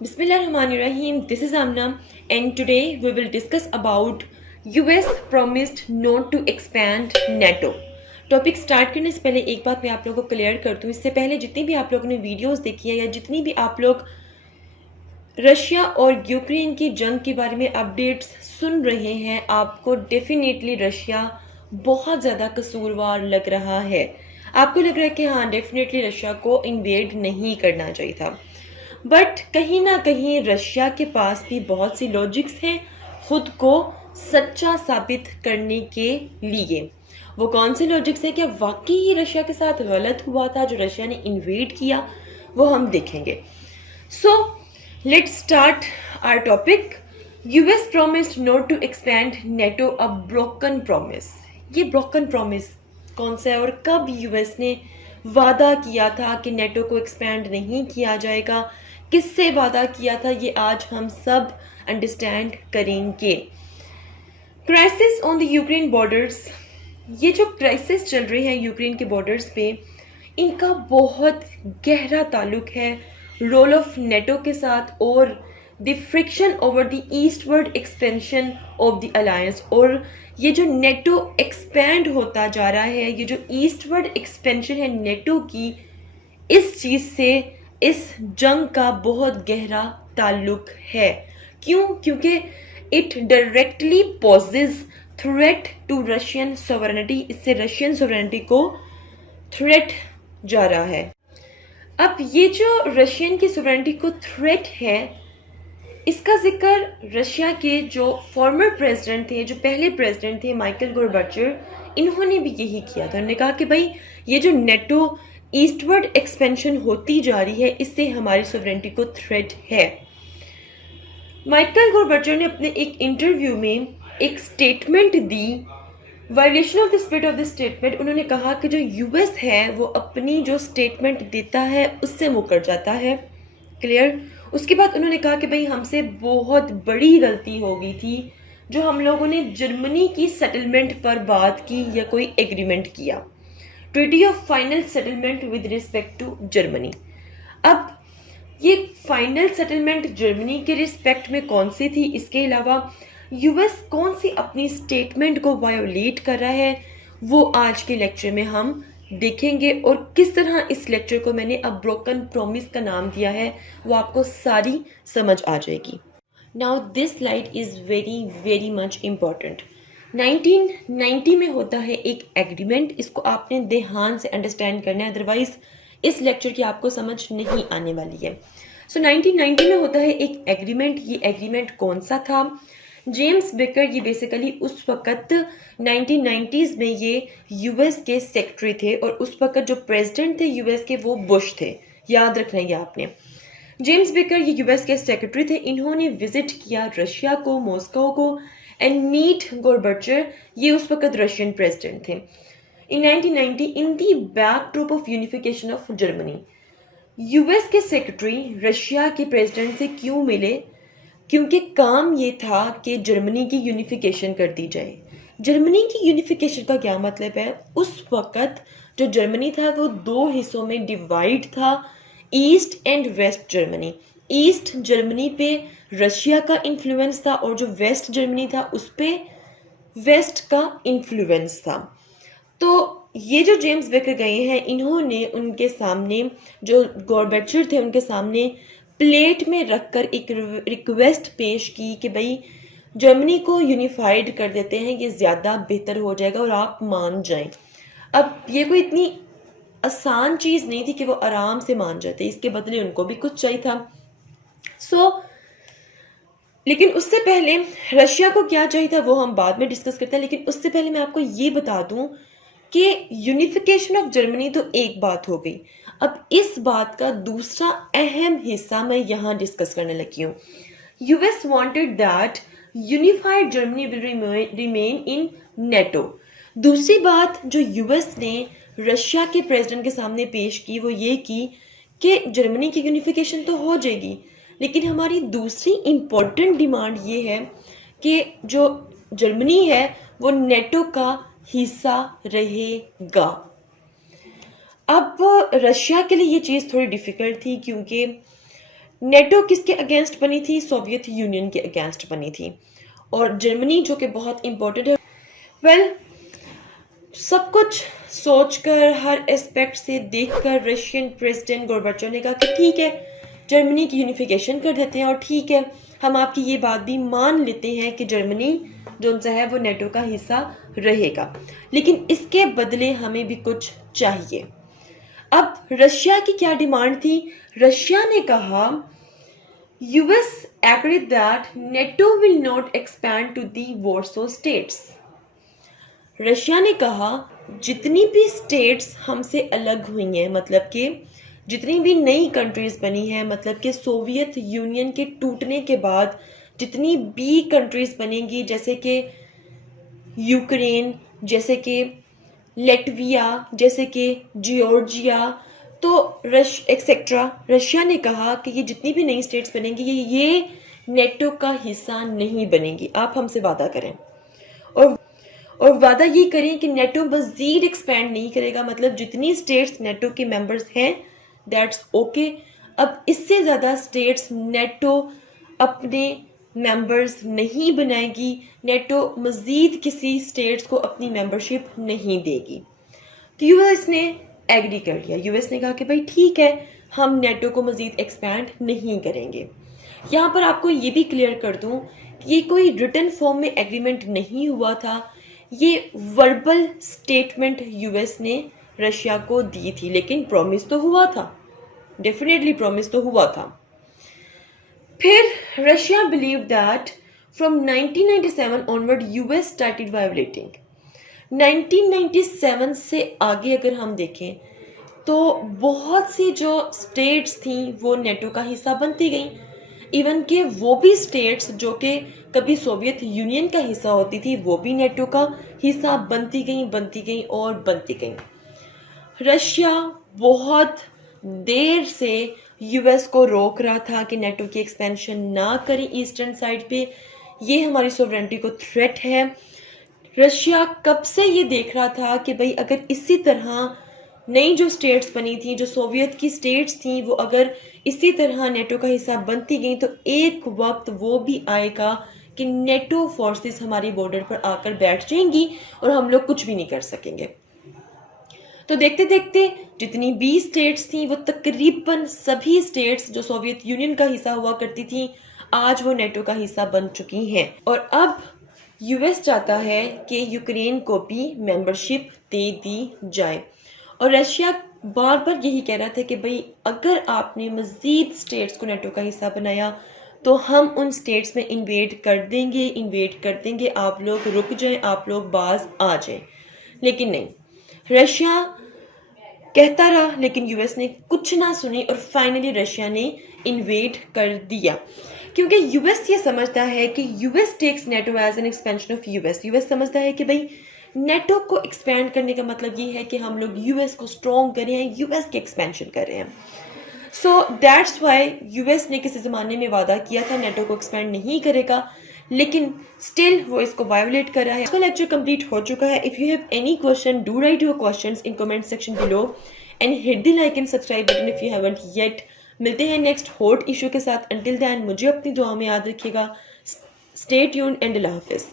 Bismillahirrahmanirrahim. This is Amna, and today we will discuss about US promised not to expand NATO. Topic start करने से पहले एक बात मैं आप लोगों को क्लियर कर दूं, इससे पहले जितनी भी आप लोगों ने वीडियोस देखी है या जितनी भी आप लोग रशिया और यूक्रेन की जंग के बारे में अपडेट्स सुन रहे हैं, आपको डेफिनेटली रशिया बहुत ज़्यादा कसूरवार लग रहा है। आपको लग रहा है कि हाँ, डेफिनेटली रशिया को इन्वेड नहीं करना चाहिए था, बट कहीं ना कहीं रशिया के पास भी बहुत सी लॉजिक्स हैं खुद को सच्चा साबित करने के लिए। वो कौन से लॉजिक्स हैं? क्या वाकई ही रशिया के साथ गलत हुआ था जो रशिया ने इन्वेड किया? वो हम देखेंगे। So let's start our topic. US promised not to expand NATO, a broken promise. ये ब्रोकन प्रॉमिस कौन सा है और कब यूएस ने वादा किया था कि नेटो को एक्सपैंड नहीं किया जाएगा? किससे वादा किया था? ये आज हम सब अंडरस्टैंड करेंगे। Crisis on the Ukraine borders. ये जो क्राइसिस चल रही है यूक्रेन के बॉर्डर्स पे, इनका बहुत गहरा ताल्लुक है रोल ऑफ नेटो के साथ और the friction over the eastward expansion of the alliance. और ये जो नेटो एक्सपैंड होता जा रहा है, ये जो ईस्टवर्ड एक्सपेंशन है नेटो की, इस चीज से इस जंग का बहुत गहरा ताल्लुक है। क्यों? क्योंकि it directly poses threat to Russian sovereignty. इससे रशियन सॉवरेनिटी को थ्रेट जा रहा है। अब ये जो रशियन की सॉवरेनिटी को थ्रेट है, इसका जिक्र रशिया के जो फॉर्मर प्रेसिडेंट थे, जो पहले प्रेसिडेंट थे, माइकल गोरबेचोव, इन्होंने भी यही किया था। उन्होंने कहा कि भाई ये जो नेटो ईस्टवर्ड एक्सपेंशन होती जा रही है, इससे हमारी सॉवरेनिटी को थ्रेट है। माइकल गोरबेचोव ने अपने एक इंटरव्यू में एक statement the, violation of the spirit of the statement. उन्होंने कहा कि जो यूएस है वो अपनी जो स्टेटमेंट देता है उससे मुकर जाता है। क्लियर? उसके बाद उन्होंने कहा कि भाई हमसे बहुत बड़ी गलती हो गई थी जो हम लोगों ने जर्मनी की सेटलमेंट पर बात की या कोई एग्रीमेंट किया, treaty of final settlement with respect to Germany. अब ये फाइनल सेटलमेंट जर्मनी के रिस्पेक्ट में कौन सी थी? इसके अलावा यूएस कौन सी अपनी स्टेटमेंट को वायोलेट कर रहा है, वो आज के लेक्चर में हम देखेंगे। और किस तरह इस लेक्चर को मैंने अब ब्रोकन प्रॉमिस का नाम दिया है, वो आपको सारी समझ आ जाएगी। Now this slide is very very much important. 1990 में होता है एक एग्रीमेंट, इसको आपने ध्यान से अंडरस्टैंड करना है, अदरवाइज इस लेक्चर की आपको समझ नहीं आने वाली है। सो 1990 में होता है एक एग्रीमेंट। ये एग्रीमेंट कौन सा था? जेम्स बेकर, ये बेसिकली उस वक्त 1990s में ये यूएस के सेक्रेटरी थे और उस वक्त जो प्रेसिडेंट थे यूएस के वो बुश थे। याद रखना है आपने। जेम्स बेकर ये यूएस के सेक्रेटरी थे। इन्होंने विजिट किया रशिया को, मॉस्को को, एंड मीट गोरबेचोव, ये उस वक्त रशियन प्रेसिडेंट थे। In 1990 in the backdrop of unification of Germany, US के सेक्रेटरी रशिया के प्रेसिडेंट से क्यों मिले? क्योंकि काम ये था कि जर्मनी की यूनिफिकेशन कर दी जाए। जर्मनी की यूनिफिकेशन का क्या मतलब है? उस वक्त जो जर्मनी था वो दो हिस्सों में डिवाइड था, east and west Germany. East Germany पे रशिया का इन्फ्लुएंस था और जो वेस्ट जर्मनी था उस पे वेस्ट का इन्फ्लुएंस था। तो ये जो जेम्स बेकर गए हैं, इन्होंने उनके सामने, जो गोरबेचोव थे उनके सामने प्लेट में रखकर एक रिक्वेस्ट पेश की कि भाई जर्मनी को यूनिफाइड कर देते हैं, ये ज़्यादा बेहतर हो जाएगा और आप मान जाएं। अब ये कोई इतनी आसान चीज़ नहीं थी कि वो आराम से मान जाते, इसके बदले उनको भी कुछ चाहिए था। लेकिन उससे पहले रशिया को क्या चाहिए था वो हम बाद में डिस्कस करते हैं। लेकिन उससे पहले मैं आपको ये बता दूं कि यूनिफिकेशन ऑफ जर्मनी तो एक बात हो गई, अब इस बात का दूसरा अहम हिस्सा मैं यहाँ डिस्कस करने लगी हूँ। US wanted that unified Germany will remain in NATO. दूसरी बात जो यूएस ने रशिया के प्रेसिडेंट के सामने पेश की वो ये की कि जर्मनी की यूनिफिकेशन तो हो जाएगी, लेकिन हमारी दूसरी इंपॉर्टेंट डिमांड ये है कि जो जर्मनी है वो नेटो का हिस्सा रहेगा। अब रशिया के लिए ये चीज़ थोड़ी डिफिकल्ट थी क्योंकि नेटो किसके अगेंस्ट बनी थी? सोवियत यूनियन के अगेंस्ट बनी थी। और जर्मनी जो कि बहुत इंपॉर्टेंट है, वेल सब कुछ सोचकर, हर एस्पेक्ट से देखकर रशियन प्रेसिडेंट गोर्बाचोव ने कहा कि ठीक है, जर्मनी की यूनिफिकेशन कर देते हैं और ठीक है, हम आपकी ये बात भी मान लेते हैं कि जर्मनी जो है वो नेटो का हिस्सा रहेगा, लेकिन इसके बदले हमें भी कुछ चाहिए। अब रशिया की क्या डिमांड थी? रशिया ने कहा US agreed that NATO will not expand to the Warsaw states. Russia ने कहा जितनी भी स्टेट्स हमसे अलग हुई हैं, मतलब कि जितनी भी नई कंट्रीज बनी हैं, मतलब कि सोवियत यूनियन के टूटने के बाद जितनी भी कंट्रीज बनेंगी, जैसे कि यूक्रेन, जैसे कि लेटविया, जैसे कि जॉर्जिया, तो एक्सेट्रा, रशिया ने कहा कि ये जितनी भी नई स्टेट्स बनेंगी ये नेटो का हिस्सा नहीं बनेंगी, आप हमसे वादा करें और वादा ये करें कि नेटो मजीद एक्सपैंड नहीं करेगा, मतलब जितनी स्टेट्स नेटो के मेंबर्स हैं दैट्स ओके। अब इससे ज़्यादा स्टेट्स नेटो अपने मेंबर्स नहीं बनाएगी, नेटो मजीद किसी स्टेट्स को अपनी मेंबरशिप नहीं देगी। तो यूएस ने एग्री कर लिया। यूएस ने कहा कि भाई ठीक है, हम नेटो को मजीद एक्सपैंड नहीं करेंगे। यहाँ पर आपको ये भी क्लियर कर दूं कि ये कोई रिटन फॉर्म में एग्रीमेंट नहीं हुआ था, ये वर्बल स्टेटमेंट यूएस ने रशिया को दी थी, लेकिन प्रॉमिस तो हुआ था, डेफिनेटली प्रॉमिस तो हुआ था। फिर Russia believe that from 1997 onward US started violating. 1997 से आगे अगर हम देखें तो बहुत सी जो स्टेट्स थी वो नेटो का हिस्सा बनती गई, इवन के वो भी स्टेट्स जो कि कभी सोवियत यूनियन का हिस्सा होती थी वो भी नेटो का हिस्सा बनती गई और बनती गई। रशिया बहुत देर से यूएस को रोक रहा था कि नेटो की एक्सपेंशन ना करें ईस्टर्न साइड पे, ये हमारी सोवरेनिटी को थ्रेट है। रशिया कब से ये देख रहा था कि भाई अगर इसी तरह नई जो स्टेट्स बनी थी, जो सोवियत की स्टेट्स थी, वो अगर इसी तरह नेटो का हिस्सा बनती गई तो एक वक्त वो भी आएगा कि नेटो फोर्सेस हमारी बॉर्डर पर आकर बैठ जाएंगी और हम लोग कुछ भी नहीं कर सकेंगे। तो देखते देखते जितनी भी स्टेट्स थी वो तकरीबन सभी स्टेट्स जो सोवियत यूनियन का हिस्सा हुआ करती थी आज वो नेटो का हिस्सा बन चुकी हैं। और अब यूएस चाहता है कि यूक्रेन को भी मेंबरशिप दे दी जाए और रशिया बार बार यही कह रहा था कि भाई अगर आपने मजीद स्टेट्स को नेटो का हिस्सा बनाया तो हम उन स्टेट्स में इन्वेड कर देंगे, आप लोग रुक जाएं, आप लोग बाज आ जाएं। लेकिन नहीं, रशिया कहता रहा, लेकिन यूएस ने कुछ ना सुनी और फाइनली रशिया ने इन्वेड कर दिया, क्योंकि यूएस ये समझता है कि US takes NATO as an expansion of US. US समझता है कि भाई नेटो को एक्सपेंड करने का मतलब ये है कि हम लोग यूएस को स्ट्रॉन्ग कर रहे हैं, यूएस की एक्सपेंशन कर रहे हैं। सो दैट्स वाई यूएस ने किसी ज़माने में वादा किया था नेटो को एक्सपेंड नहीं करेगा, लेकिन स्टिल वो इसको वायोलेट कर रहा है। इसका लेक्चर कंप्लीट हो चुका है। If you have any question, do right your questions in comment section below and hit the like and subscribe button if you haven't yet. मिलते हैं नेक्स्ट हॉट इशू के साथ। अंटिल देन मुझे अपनी दुआ में याद रखिएगा। स्टे ट्यून्ड एंड अल्लाह हाफिज़।